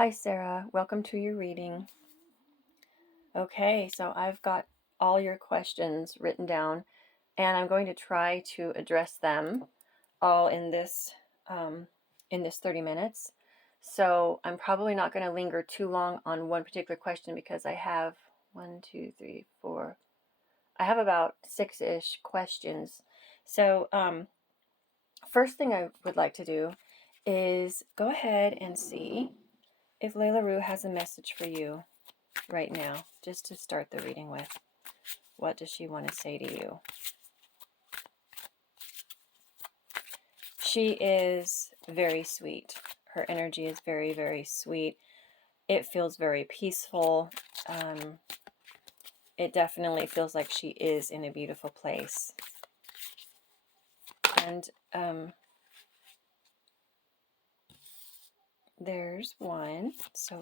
Hi, Sarah. Welcome to your reading. Okay, so I've got all your questions written down, and I'm going to try to address them all in this 30 minutes. So I'm probably not going to linger too long on one particular question because I have I have about 6-ish questions. So first thing I would like to do is go ahead and see if Layla Rue has a message for you right now, just to start the reading with. What does she want to say to you? She is very sweet. Her energy is very, very sweet. It feels very peaceful. It definitely feels like she is in a beautiful place. And there's one. So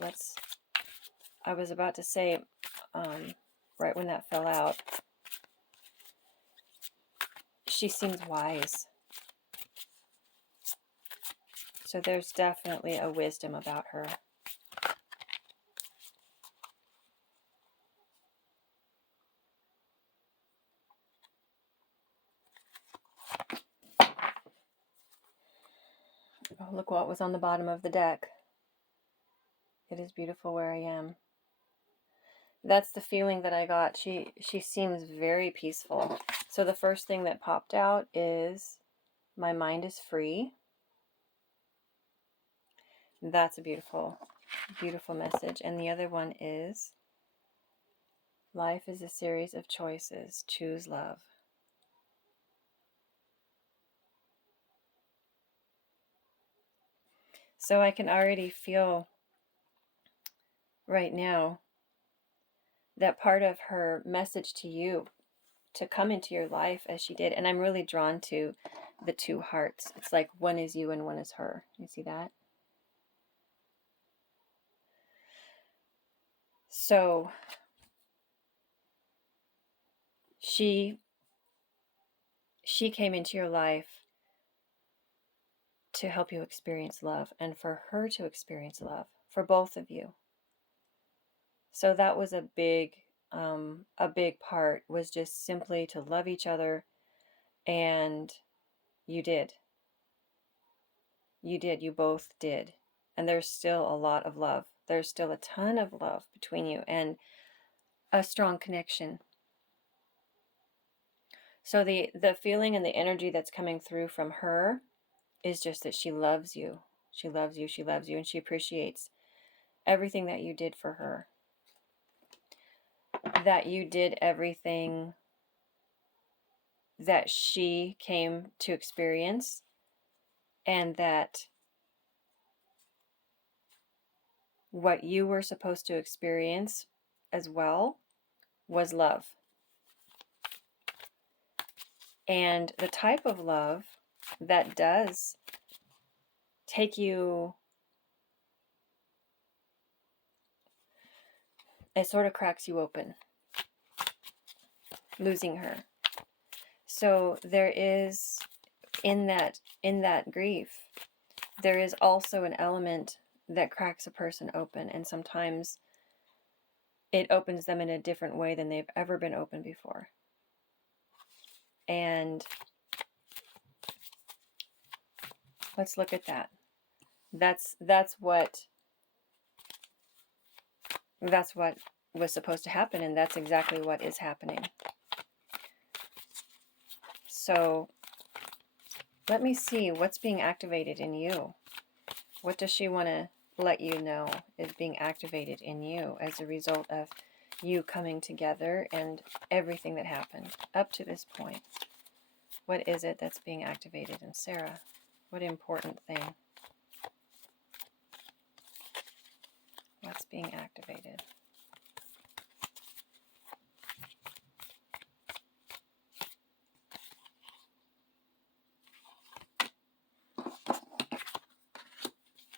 I was about to say, right when that fell out, she seems wise. So there's definitely a wisdom about her. Oh, look what was on the bottom of the deck. It is beautiful where I am. That's the feeling that I got. She seems very peaceful. So the first thing that popped out is my mind is free. That's a beautiful, beautiful message. And the other one is life is a series of choices. Choose love. So I can already feel right now that part of her message to you to come into your life as she did. And I'm really drawn to the two hearts. It's like one is you and one is her. You see that? So she came into your life to help you experience love and for her to experience love for both of you. So that was a big part, was just simply to love each other. And you did. You both did. And there's still a lot of love. There's still a ton of love between you and a strong connection. So the feeling and the energy that's coming through from her is just that she loves you. She loves you, and she appreciates everything that you did for her. That you did everything that she came to experience, and that what you were supposed to experience as well was love. And the type of love that does take you, it sort of cracks you open, losing her. So there is, in that grief, there is also an element that cracks a person open, and sometimes it opens them in a different way than they've ever been open before. And let's look at that. That's what was supposed to happen, and that's exactly what is happening. So let me see what's being activated in you. What does she want to let you know is being activated in you as a result of you coming together and everything that happened up to this point? What is it that's being activated in Sarah? What important thing? What's being activated?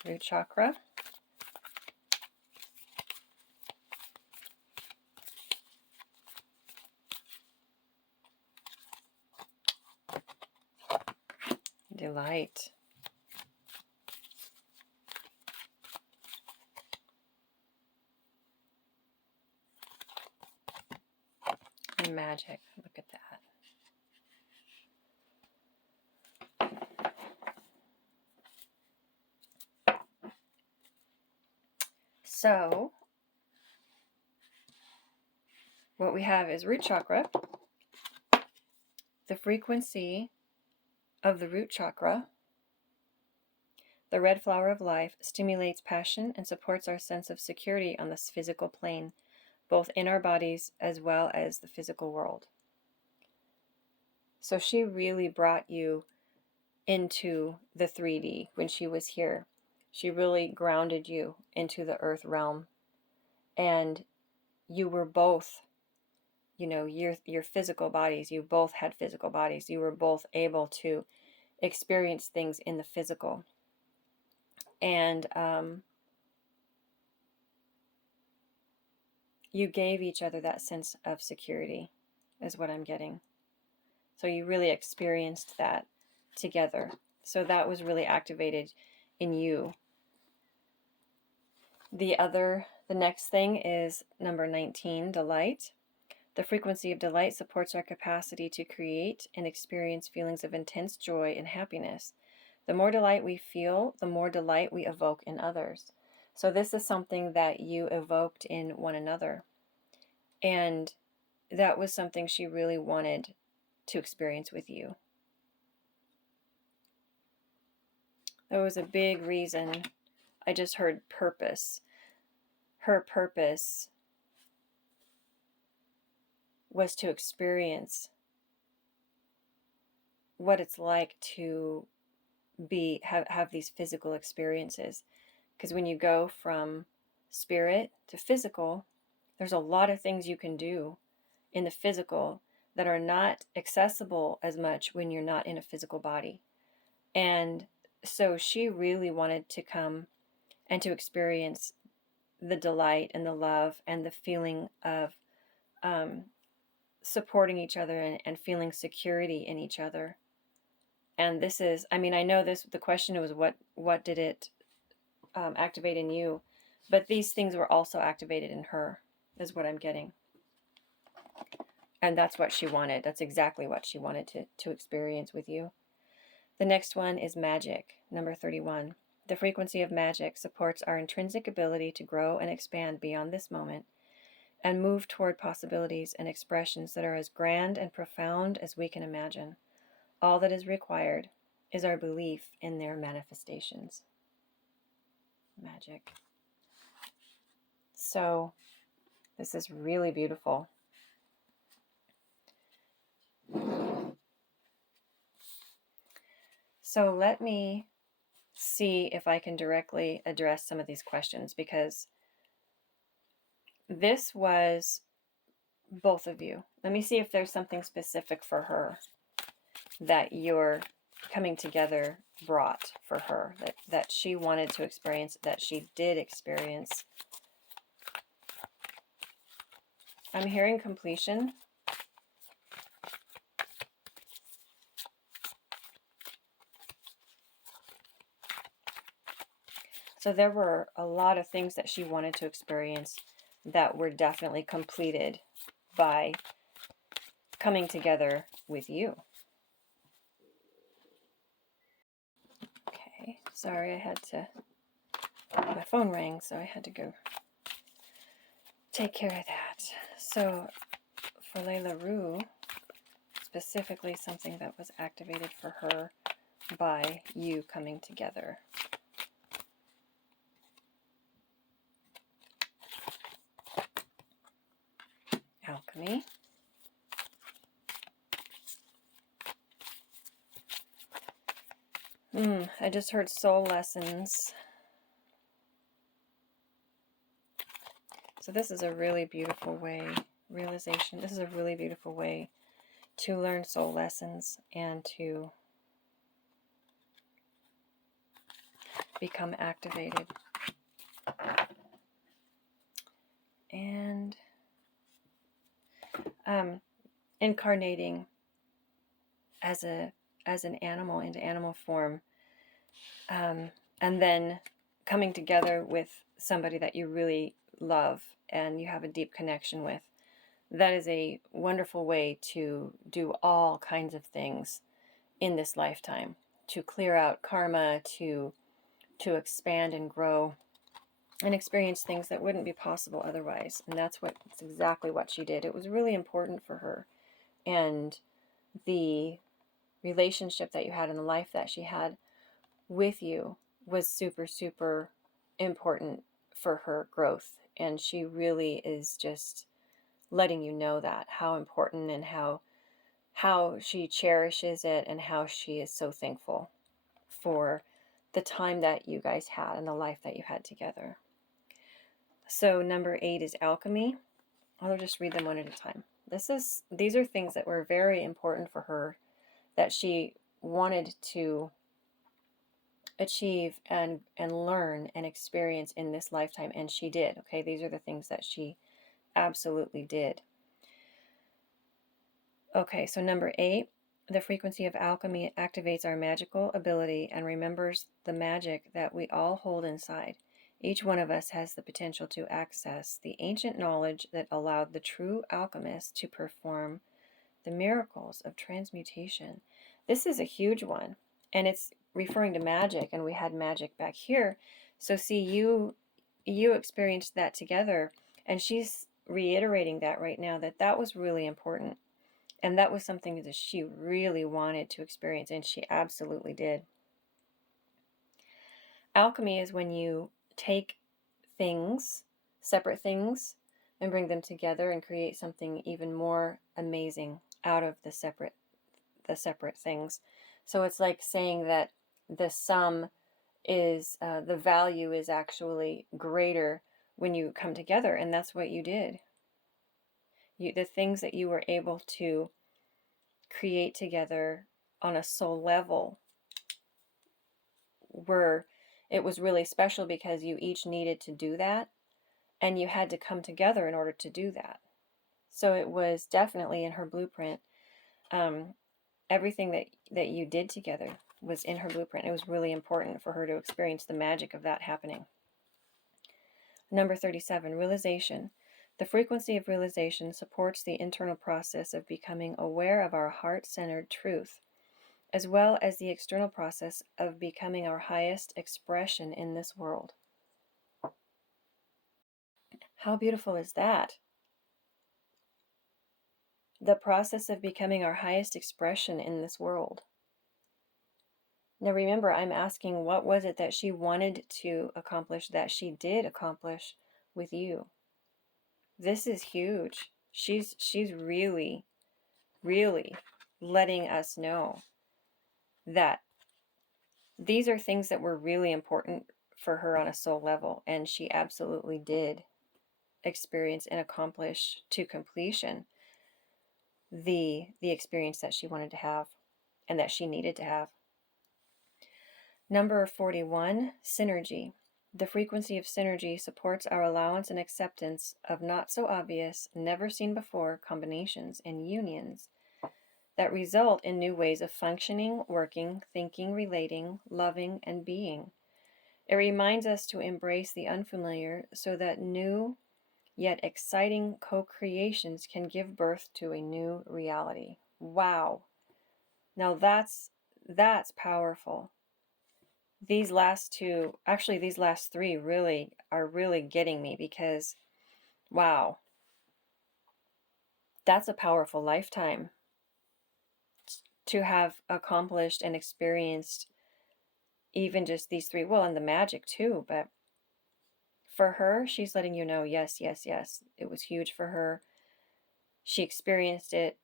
Root chakra. Delight. Magic. Look at that. So, what we have is root chakra. The frequency of the root chakra, the red flower of life, stimulates passion and supports our sense of security on this physical plane, both in our bodies as well as the physical world. So she really brought you into the 3D when she was here. She really grounded you into the earth realm. And you were both, your physical bodies, you both had physical bodies. You were both able to experience things in the physical. And you gave each other that sense of security, is what I'm getting. So you really experienced that together. So that was really activated in you. The next thing is number 19, delight. The frequency of delight supports our capacity to create and experience feelings of intense joy and happiness. The more delight we feel, the more delight we evoke in others. So this is something that you evoked in one another. And that was something she really wanted to experience with you. That was a big reason. I just heard purpose. Her purpose was to experience what it's like to have these physical experiences. Because when you go from spirit to physical, there's a lot of things you can do in the physical that are not accessible as much when you're not in a physical body. And so she really wanted to come and to experience the delight and the love and the feeling of supporting each other and feeling security in each other. And this is, I know the question was what did it activate in you? But these things were also activated in her, is what I'm getting. And that's what she wanted. That's exactly what she wanted to experience with you. The next one is magic, number 31. The frequency of magic supports our intrinsic ability to grow and expand beyond this moment and move toward possibilities and expressions that are as grand and profound as we can imagine. All that is required is our belief in their manifestations. Magic. So, this is really beautiful. So let me see if I can directly address some of these questions, because this was both of you. Let me see if there's something specific for her that your coming together brought for her, that she wanted to experience, that she did experience. I'm hearing completion. So there were a lot of things that she wanted to experience that were definitely completed by coming together with you. Okay, sorry, my phone rang, so I had to go take care of that. So for Layla Rue, specifically something that was activated for her by you coming together. Alchemy. I just heard soul lessons. So this is a really beautiful way, realization. This is a really beautiful way to learn soul lessons and to become activated. And incarnating as an animal into animal form, and then coming together with somebody that you really love and you have a deep connection with, that is a wonderful way to do all kinds of things in this lifetime, to clear out karma, to expand and grow and experience things that wouldn't be possible otherwise. And that's exactly what she did. It was really important for her. And the relationship that you had and the life that she had with you was super, super important for her growth. And she really is just letting you know that, how important and how she cherishes it and how she is so thankful for the time that you guys had and the life that you had together. So number 8 is alchemy. I'll just read them one at a time. These are things that were very important for her, that she wanted to achieve and learn and experience in this lifetime, and she did. Okay, these are the things that she absolutely did. Okay, so number 8, the frequency of alchemy activates our magical ability and remembers the magic that we all hold inside. Each one of us has the potential to access the ancient knowledge that allowed the true alchemist to perform the miracles of transmutation. This is a huge one, and it's referring to magic, and we had magic back here. So see, you experienced that together, and she's reiterating that right now, that was really important. And that was something that she really wanted to experience, and she absolutely did. Alchemy is when you take things, separate things, and bring them together and create something even more amazing out of the separate things. So it's like saying that the sum is, the value is actually greater when you come together, and that's what you did. The things that you were able to create together on a soul level it was really special because you each needed to do that, and you had to come together in order to do that. So it was definitely in her blueprint. Everything that you did together was in her blueprint. It was really important for her to experience the magic of that happening. Number 37, realization. The frequency of realization supports the internal process of becoming aware of our heart-centered truth, as well as the external process of becoming our highest expression in this world. How beautiful is that? The process of becoming our highest expression in this world. Now remember, I'm asking, what was it that she wanted to accomplish that she did accomplish with you? This is huge. She's really, really letting us know that these are things that were really important for her on a soul level, and she absolutely did experience and accomplish to completion the experience that she wanted to have and that she needed to have. Number 41, synergy. The frequency of synergy supports our allowance and acceptance of not so obvious, never seen before combinations and unions that result in new ways of functioning, working, thinking, relating, loving, and being. It reminds us to embrace the unfamiliar so that new yet exciting co-creations can give birth to a new reality. Wow. Now that's powerful. These last two, actually these last three really are really getting me, because wow. That's a powerful lifetime to have accomplished and experienced even just these three. Well, and the magic too, but for her, she's letting you know, yes, yes, yes. It was huge for her. She experienced it.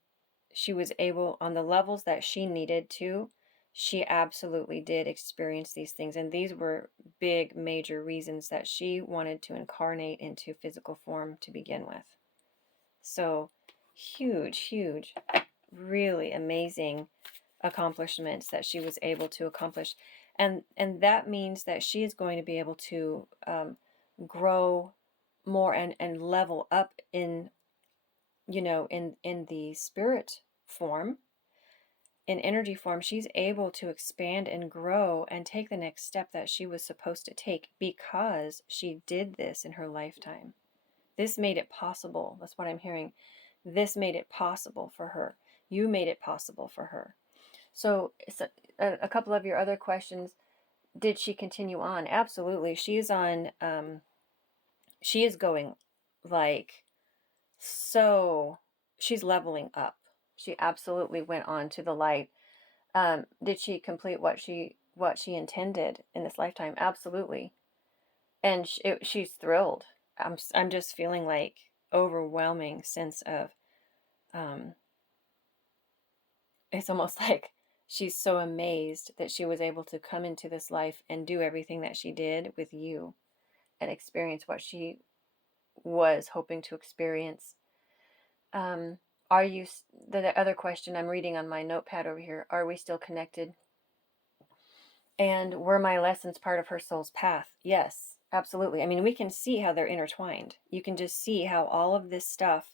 She was able, on the levels that she needed to, she absolutely did experience these things. And these were big, major reasons that she wanted to incarnate into physical form to begin with. So huge, huge, really amazing accomplishments that she was able to accomplish. And that means that she is going to be able to grow more and level up in, in the spirit form, in energy form. She's able to expand and grow and take the next step that she was supposed to take because she did this in her lifetime. This made it possible. That's what I'm hearing. this made it possible for her. You made it possible for her. So a couple of your other questions, did she continue on? Absolutely. She's on, she is going like, so she's leveling up. She absolutely went on to the light. Did she complete what she intended in this lifetime? Absolutely. And she's thrilled. I'm just feeling like overwhelming sense of, it's almost like she's so amazed that she was able to come into this life and do everything that she did with you and experience what she was hoping to experience. Are you, the other question I'm reading on my notepad over here, are we still connected? And were my lessons part of her soul's path? Yes, absolutely. I mean, we can see how they're intertwined. You can just see how all of this stuff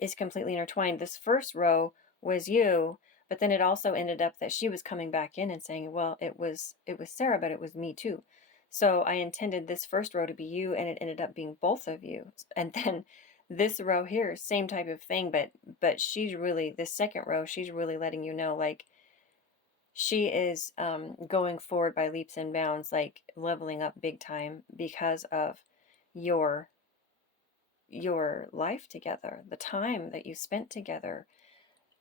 is completely intertwined. This first row was you, but then it also ended up that she was coming back in and saying, well, it was Sara, but it was me too. So I intended this first row to be you, and it ended up being both of you. And then this row here, same type of thing, but she's really, this second row, she's really letting you know, like, she is going forward by leaps and bounds, like leveling up big time because of your life together, the time that you spent together,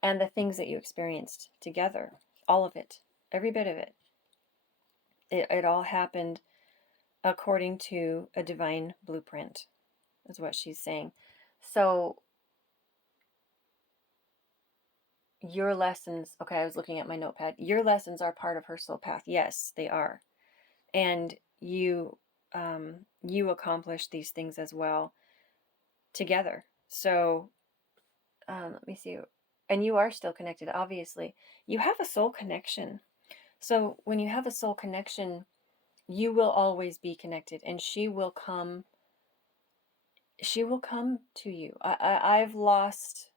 and the things that you experienced together. All of it, every bit of it. It all happened according to a divine blueprint, is what she's saying. So your lessons, okay, I was looking at my notepad. Your lessons are part of her soul path. Yes, they are. And you accomplish these things as well together. So let me see. And you are still connected, obviously. You have a soul connection. So when you have a soul connection, you will always be connected, and she will come to you. I've lost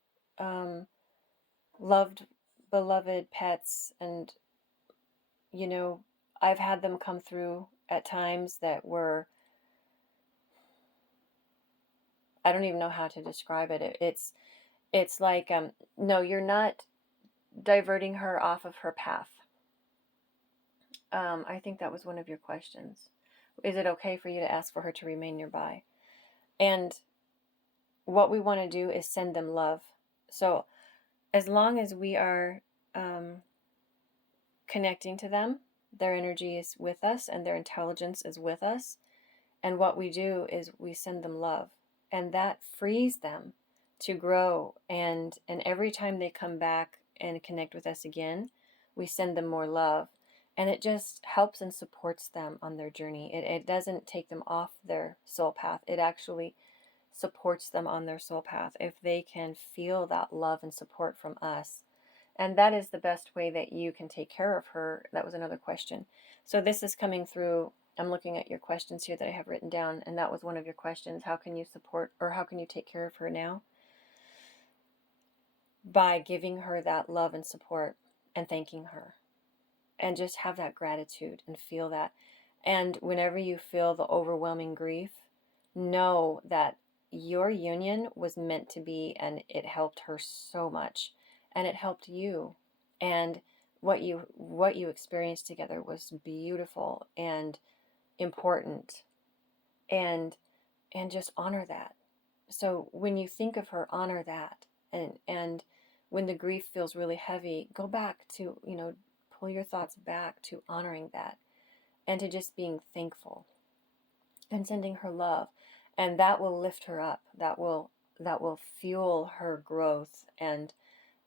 loved, beloved pets, and I've had them come through at times that were, I don't even know how to describe it. It's like, no, you're not diverting her off of her path. I think that was one of your questions. Is it okay for you to ask for her to remain nearby? And what we want to do is send them love. So as long as we are connecting to them, their energy is with us and their intelligence is with us. And what we do is we send them love. And that frees them to grow. And every time they come back and connect with us again, we send them more love. And it just helps and supports them on their journey. It doesn't take them off their soul path. It actually supports them on their soul path if they can feel that love and support from us. And that is the best way that you can take care of her. That was another question. So this is coming through. I'm looking at your questions here that I have written down, and that was one of your questions. How can you support, or how can you take care of her now? By giving her that love and support and thanking her. And just have that gratitude and feel that. And whenever you feel the overwhelming grief, know that your union was meant to be, and it helped her so much, and it helped you. And what you experienced together was beautiful and important, and just honor that. So when you think of her, honor that. And when the grief feels really heavy, go back to, pull your thoughts back to honoring that, and to just being thankful and sending her love. And that will lift her up. That will fuel her growth, and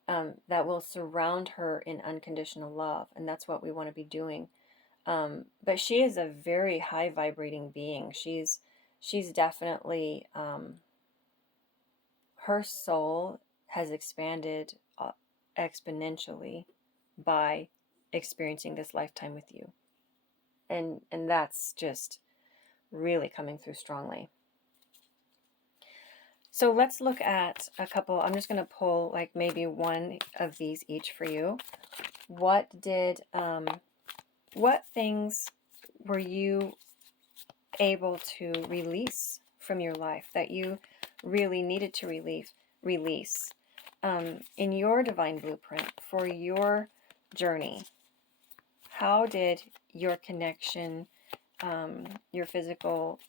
that will surround her in unconditional love. And that's what we want to be doing. But she is a very high vibrating being. She's definitely, her soul has expanded exponentially by experiencing this lifetime with you. And that's just really coming through strongly. So let's look at a couple. I'm just going to pull like maybe one of these each for you. What things were you able to release from your life that you really needed to release? in your divine blueprint for your journey, how did your connection, your physical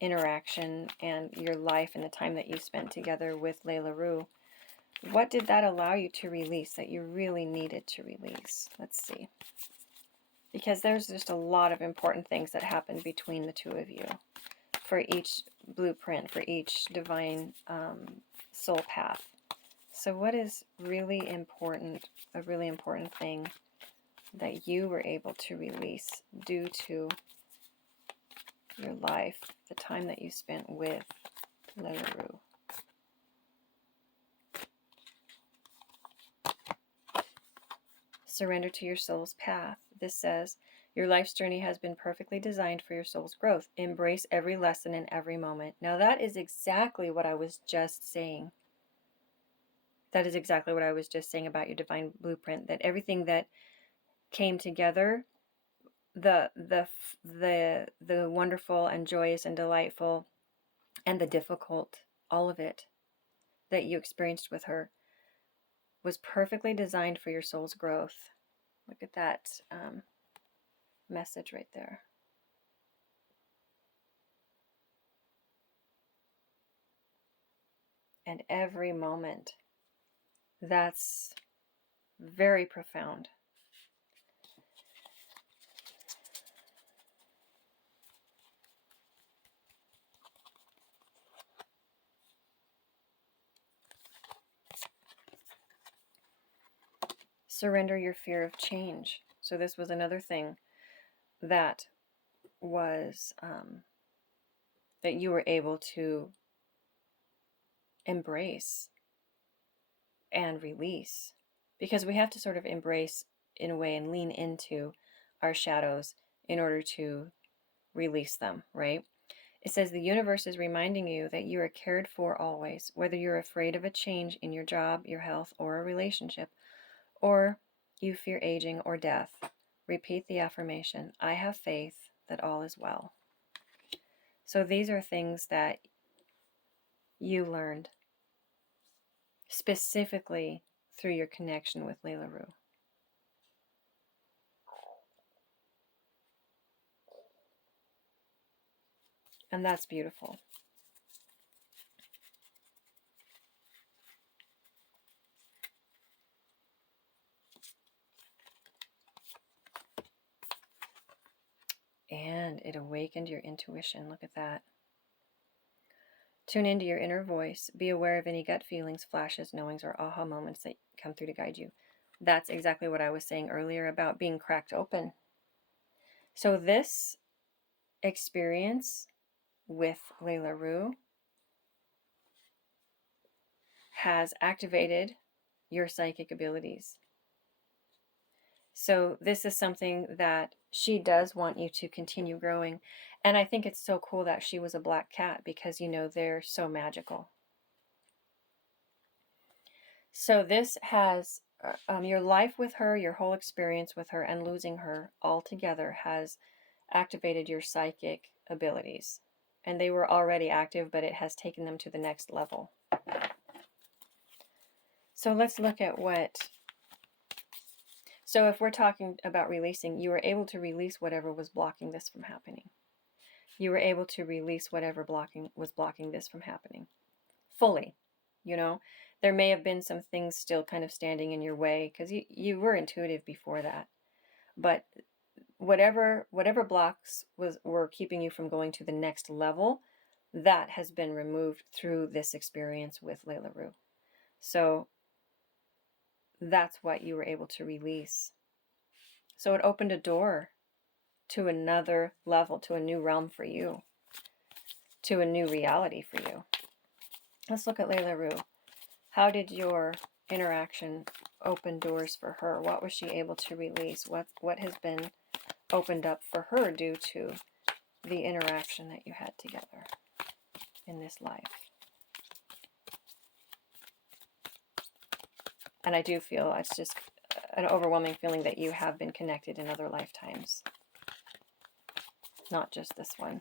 interaction, and your life and the time that you spent together with Layla Rue, what did that allow you to release that you really needed to release? Let's see. Because there's just a lot of important things that happen between the two of you for each blueprint, for each divine soul path. So what is really important, a really important thing that you were able to release due to your life, the time that you spent with Layla Rue? Surrender to your soul's path. This says, your life's journey has been perfectly designed for your soul's growth. Embrace every lesson in every moment. Now that is exactly what I was just saying. That is exactly what I was just saying about your divine blueprint, that everything that came together, the wonderful and joyous and delightful and the difficult, all of it that you experienced with her was perfectly designed for your soul's growth. Look at that message right there. And every moment. That's very profound. Surrender your fear of change. So this was another thing that was that you were able to embrace and release, because we have to sort of embrace in a way and lean into our shadows in order to release them, right? It says the universe is reminding you that you are cared for always, whether you're afraid of a change in your job, your health, or a relationship, or you fear aging or death. Repeat the affirmation, I have faith that all is well. So these are things that you learned specifically through your connection with Layla Rue. And that's beautiful. And it awakened your intuition. Look at that. Tune into your inner voice. Be aware of any gut feelings, flashes, knowings, or aha moments that come through to guide you. That's exactly what I was saying earlier about being cracked open. So this experience with Layla Rue has activated your psychic abilities. So this is something that she does want you to continue growing. And I think it's so cool that she was a black cat, because, you know, they're so magical. So this has your life with her, your whole experience with her, and losing her all together has activated your psychic abilities. And they were already active, but it has taken them to the next level. So let's look at what... So if we're talking about releasing, you were able to release whatever was blocking this from happening. You were able to release whatever was blocking this from happening. Fully, you know. There may have been some things still kind of standing in your way, because you were intuitive before that. But whatever blocks were keeping you from going to the next level, that has been removed through this experience with Layla Rue. So that's what you were able to release. So it opened a door to another level, to a new realm for you, to a new reality for you. Let's look at Layla Rue. How did your interaction open doors for her? What was she able to release? What has been opened up for her due to the interaction that you had together in this life? And I do feel it's just an overwhelming feeling that you have been connected in other lifetimes, not just this one.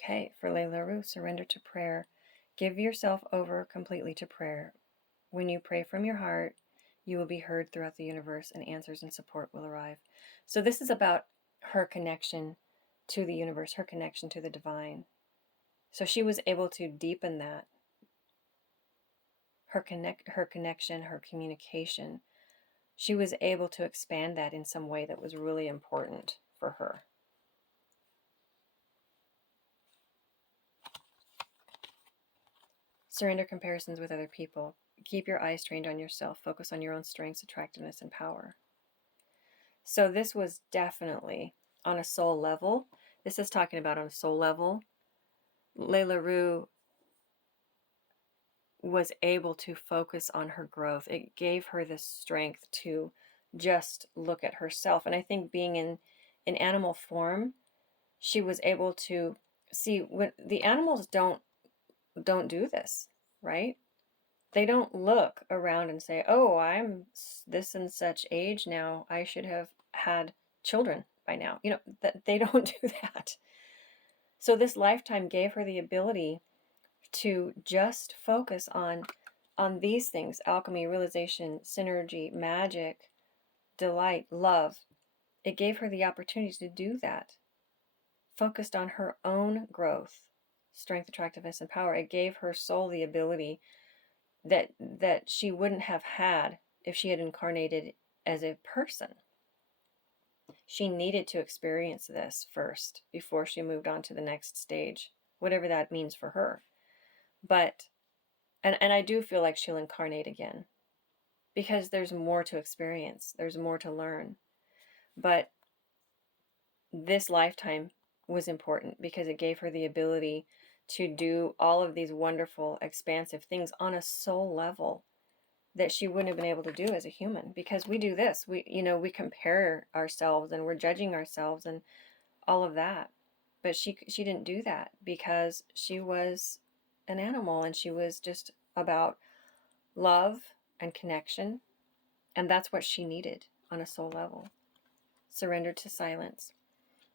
Okay, for Layla Rue, surrender to prayer. Give yourself over completely to prayer. When you pray from your heart, you will be heard throughout the universe and answers and support will arrive. So this is about her connection to the universe, her connection to the divine. So she was able to deepen that, her connection, her communication. She was able to expand that in some way that was really important for her. Surrender comparisons with other people. Keep your eyes trained on yourself. Focus on your own strengths, attractiveness, and power. So this was definitely on a soul level. This is talking about on a soul level. Layla Rue was able to focus on her growth. It gave her the strength to just look at herself. And I think being in animal form, she was able to see when the animals don't do this, right? They don't look around and say, "Oh, I'm this and such age now. I should have had children by now." You know, that they don't do that. So this lifetime gave her the ability to just focus on these things: alchemy, realization, synergy, magic, delight, love. It gave her the opportunity to do that. Focused on her own growth, strength, attractiveness, and power. It gave her soul the ability that she wouldn't have had if she had incarnated as a person. She needed to experience this first before she moved on to the next stage, whatever that means for her. But and I do feel like she'll incarnate again because there's more to experience, there's more to learn. But this lifetime was important because it gave her the ability to do all of these wonderful, expansive things on a soul level that she wouldn't have been able to do as a human, because we do this. We compare ourselves and we're judging ourselves and all of that. But she didn't do that because she was an animal and she was just about love and connection. And that's what she needed on a soul level. Surrender to silence.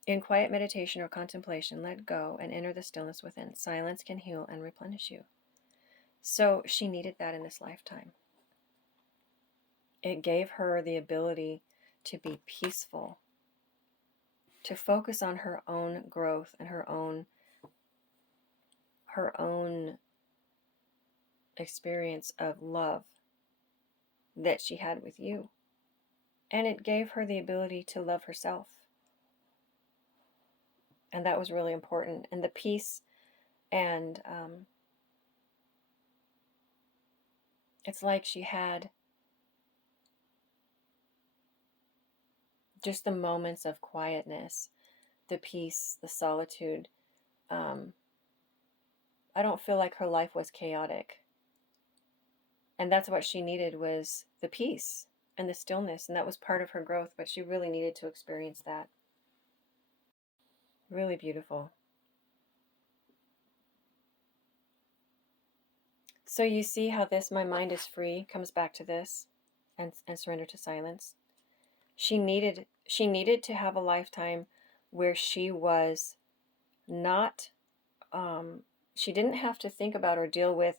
In quiet meditation or contemplation, let go and enter the stillness within. Silence can heal and replenish you. So she needed that in this lifetime. It gave her the ability to be peaceful, to focus on her own growth and her own experience of love that she had with you. And it gave her the ability to love herself. And that was really important. And the peace and it's like she had just the moments of quietness, the peace, the solitude. I don't feel like her life was chaotic. And that's what she needed, was the peace and the stillness. And that was part of her growth, but she really needed to experience that. Really beautiful. So you see how this, my mind is free, comes back to this and surrender to silence. She needed to have a lifetime where she was not, she didn't have to think about or deal with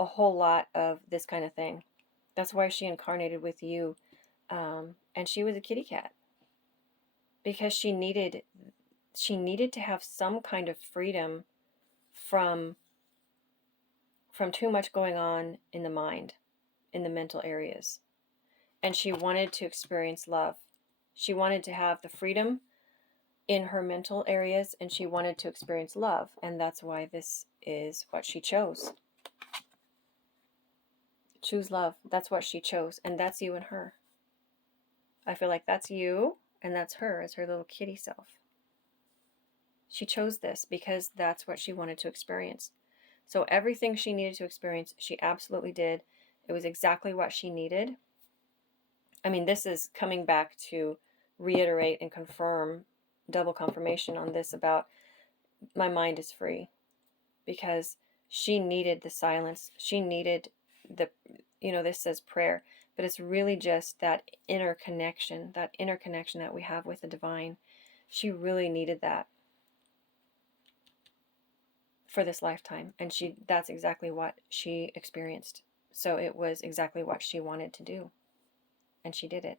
a whole lot of this kind of thing. That's why she incarnated with you. And she was a kitty cat. Because she needed to have some kind of freedom from too much going on in the mind, in the mental areas. And she wanted to experience love. She wanted to have the freedom in her mental areas, and she wanted to experience love. And that's why this is what she chose. Choose love. That's what she chose. And that's you and her. I feel like that's you, and that's her as her little kitty self. She chose this because that's what she wanted to experience. So everything she needed to experience, she absolutely did. It was exactly what she needed. I mean, this is coming back to reiterate and confirm, double confirmation on this about my mind is free, because she needed the silence. She needed this says prayer, but it's really just that inner connection that we have with the divine. She really needed that. for this lifetime. And that's exactly what she experienced. So it was exactly what she wanted to do. And she did it.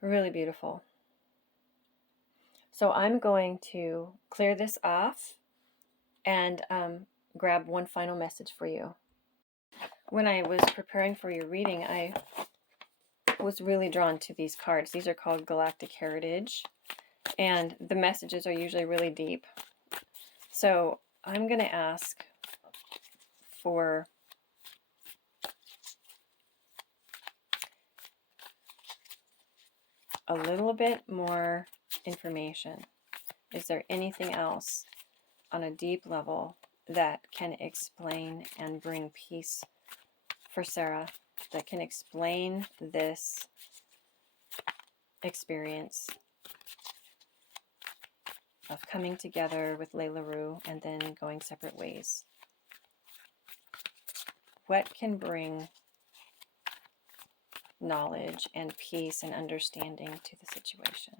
Really beautiful. So I'm going to clear this off and grab one final message for you. When I was preparing for your reading, I was really drawn to these cards. These are called Galactic Heritage, and the messages are usually really deep. So I'm going to ask for a little bit more information. Is there anything else on a deep level that can explain and bring peace for Sara, that can explain this experience of coming together with Layla Rue and then going separate ways? What can bring knowledge and peace and understanding to the situation?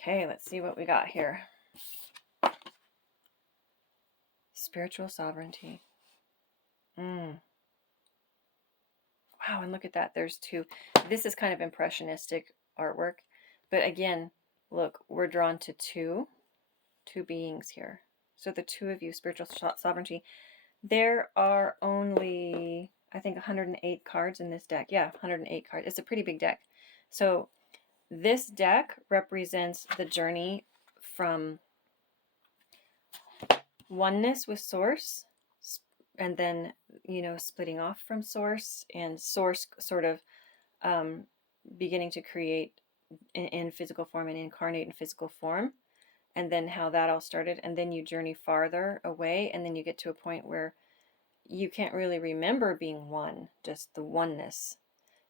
Okay, let's see what we got here. Spiritual sovereignty. Wow, and look at that. There's two. This is kind of impressionistic artwork. But again, look, we're drawn to two beings here. So the two of you, spiritual sovereignty. There are only, I think, 108 cards in this deck. Yeah, 108 cards. It's a pretty big deck. So this deck represents the journey from oneness with Source, and then, splitting off from Source, and Source sort of beginning to create in physical form and incarnate in physical form, and then how that all started. And then you journey farther away, and then you get to a point where you can't really remember being one, just the oneness.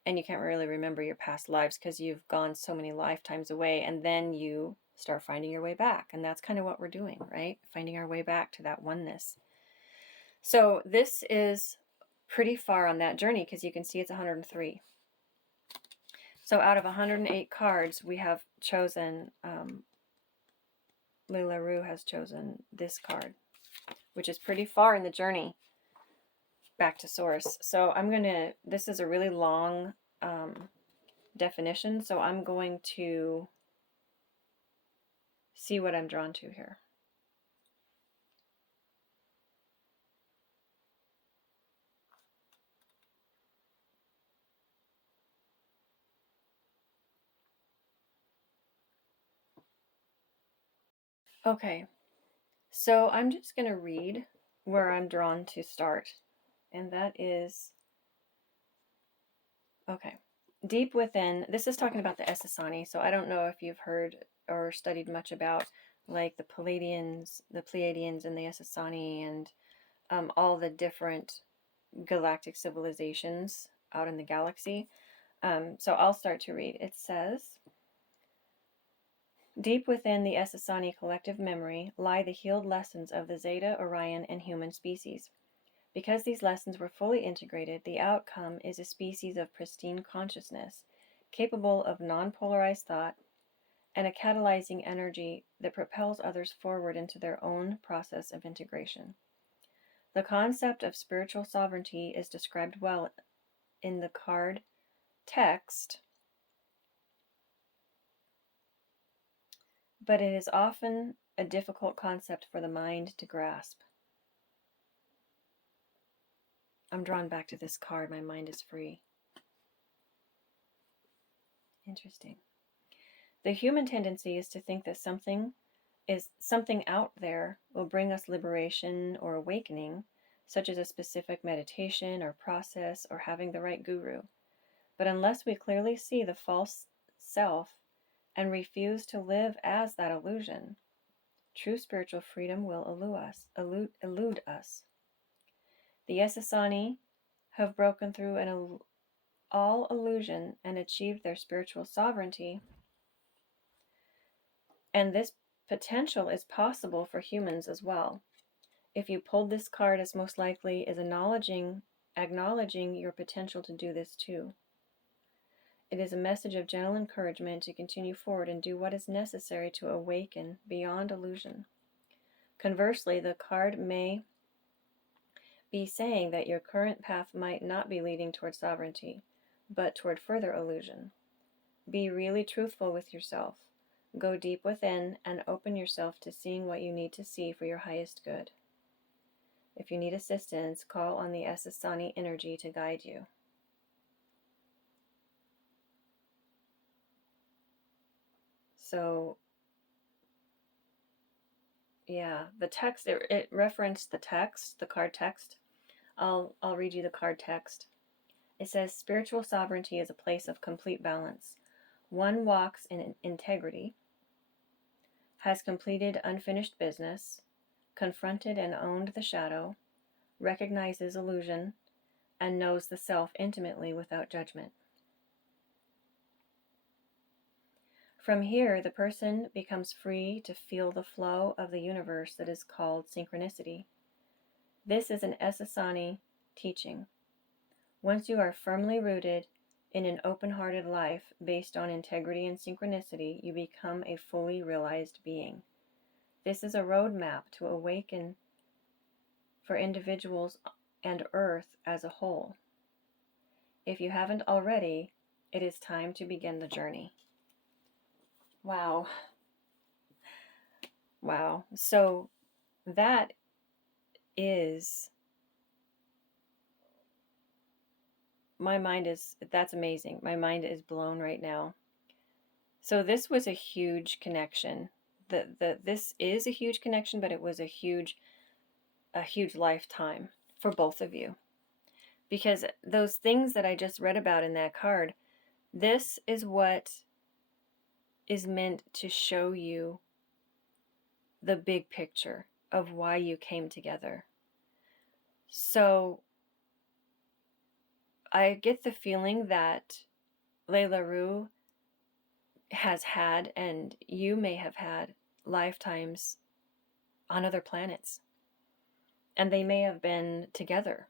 And you can't really remember your past lives because you've gone so many lifetimes away, and then you start finding your way back. And that's kind of what we're doing, right? Finding our way back to that oneness. So this is pretty far on that journey because you can see it's 103. So out of 108 cards, we have chosen, Layla Rue has chosen this card, which is pretty far in the journey back to Source. So this is a really long definition, so I'm going to see what I'm drawn to here. Okay, so I'm just going to read where I'm drawn to start, and that is, okay, deep within. This is talking about the Essassani, so I don't know if you've heard or studied much about like the Pleiadians, and the Essassani, and all the different galactic civilizations out in the galaxy. So I'll start to read. It says, deep within the Essassani collective memory lie the healed lessons of the Zeta, Orion, and human species. Because these lessons were fully integrated, the outcome is a species of pristine consciousness, capable of non-polarized thought, and a catalyzing energy that propels others forward into their own process of integration. The concept of spiritual sovereignty is described well in the card text, but it is often a difficult concept for the mind to grasp. I'm drawn back to this card. My mind is free. Interesting. The human tendency is to think that something out there will bring us liberation or awakening, such as a specific meditation or process or having the right guru. But unless we clearly see the false self and refuse to live as that illusion, true spiritual freedom will elude us. The Essassani have broken through all illusion and achieved their spiritual sovereignty. And this potential is possible for humans as well. If you pulled this card, it's most likely is acknowledging your potential to do this too. It is a message of gentle encouragement to continue forward and do what is necessary to awaken beyond illusion. Conversely, the card may be saying that your current path might not be leading toward sovereignty, but toward further illusion. Be really truthful with yourself. Go deep within and open yourself to seeing what you need to see for your highest good. If you need assistance, call on the Esasani energy to guide you. So, yeah, the text, it referenced the text, the card text. I'll read you the card text. It says, spiritual sovereignty is a place of complete balance. One walks in integrity, has completed unfinished business, confronted and owned the shadow, recognizes illusion, and knows the self intimately without judgment. From here, the person becomes free to feel the flow of the universe that is called synchronicity. This is an Esasani teaching. Once you are firmly rooted in an open-hearted life based on integrity and synchronicity, you become a fully realized being. This is a roadmap to awaken for individuals and Earth as a whole. If you haven't already, it is time to begin the journey. Wow. Wow. So that is, that's amazing. My mind is blown right now. So this was a huge connection. This is a huge connection, but it was a huge lifetime for both of you. Because those things that I just read about in that card, this is what is meant to show you the big picture of why you came together. So I get the feeling that Layla Rue has had, and you may have had, lifetimes on other planets. And they may have been together.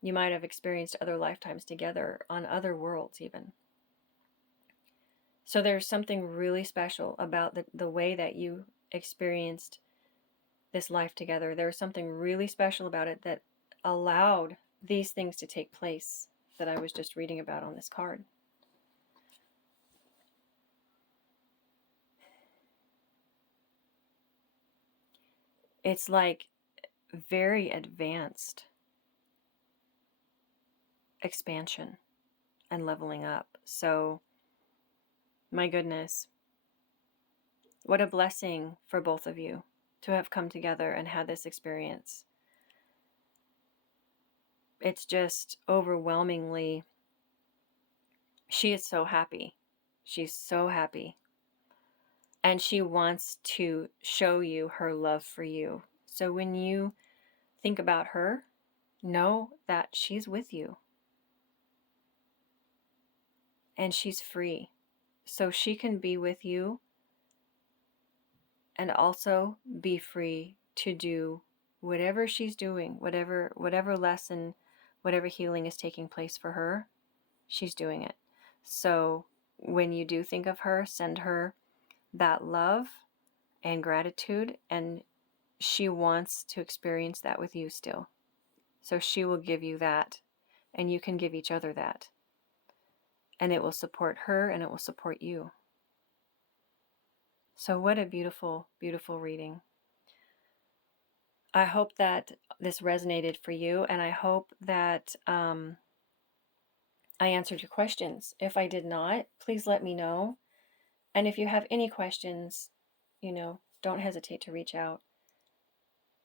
You might have experienced other lifetimes together on other worlds even. So there's something really special about the way that you experienced this life together. There was something really special about it that allowed these things to take place that I was just reading about on this card. It's like very advanced expansion and leveling up. So, my goodness, what a blessing for both of you to have come together and had this experience. It's just overwhelmingly, she is so happy. She's so happy. And she wants to show you her love for you. So when you think about her, know that she's with you. And she's free. So she can be with you and also be free to do whatever she's doing, whatever lesson, whatever healing is taking place for her, she's doing it. So when you do think of her, send her that love and gratitude, and she wants to experience that with you still. So she will give you that, and you can give each other that. And it will support her, and it will support you. So what a beautiful, beautiful reading. I hope that this resonated for you, and I hope that I answered your questions. If I did not, please let me know. And if you have any questions, don't hesitate to reach out.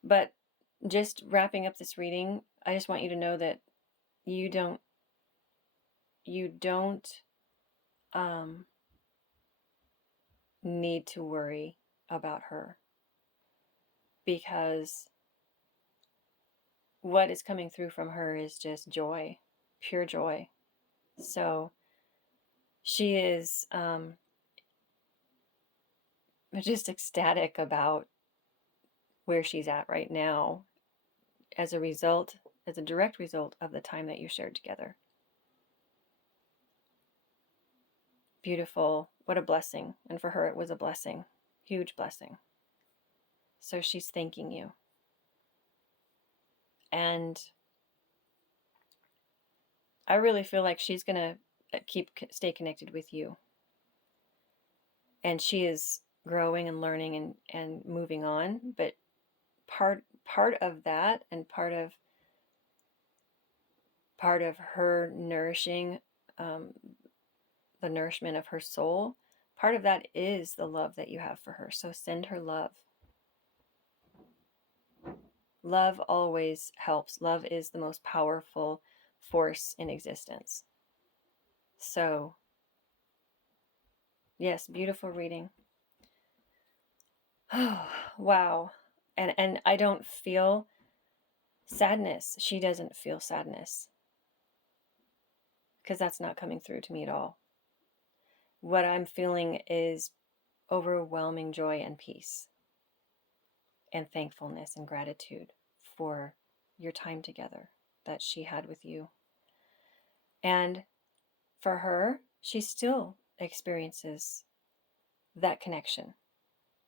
But just wrapping up this reading, I just want you to know that you don't need to worry about her, because what is coming through from her is just joy. pure joy. So she is just ecstatic about where she's at right now as a result, as a direct result of the time that you shared together. Beautiful. What a blessing. And for her, it was a blessing, huge blessing. So she's thanking you. And I really feel like she's going to stay connected with you. And she is growing and learning and moving on. But part of that, and part of her nourishing, the nourishment of her soul, part of that is the love that you have for her. So send her love. Love always helps. Love is the most powerful force in existence. So, yes, beautiful reading. Oh, wow. And I don't feel sadness. She doesn't feel sadness, because that's not coming through to me at all. What I'm feeling is overwhelming joy and peace and thankfulness and gratitude for your time together that she had with you. And for her, she still experiences that connection.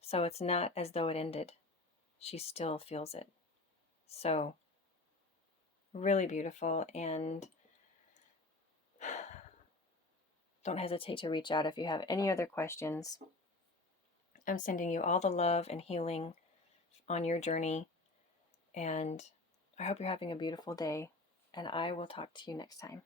So it's not as though it ended. She still feels it. So really beautiful. And don't hesitate to reach out if you have any other questions. I'm sending you all the love and healing on your journey. And I hope you're having a beautiful day. And I will talk to you next time.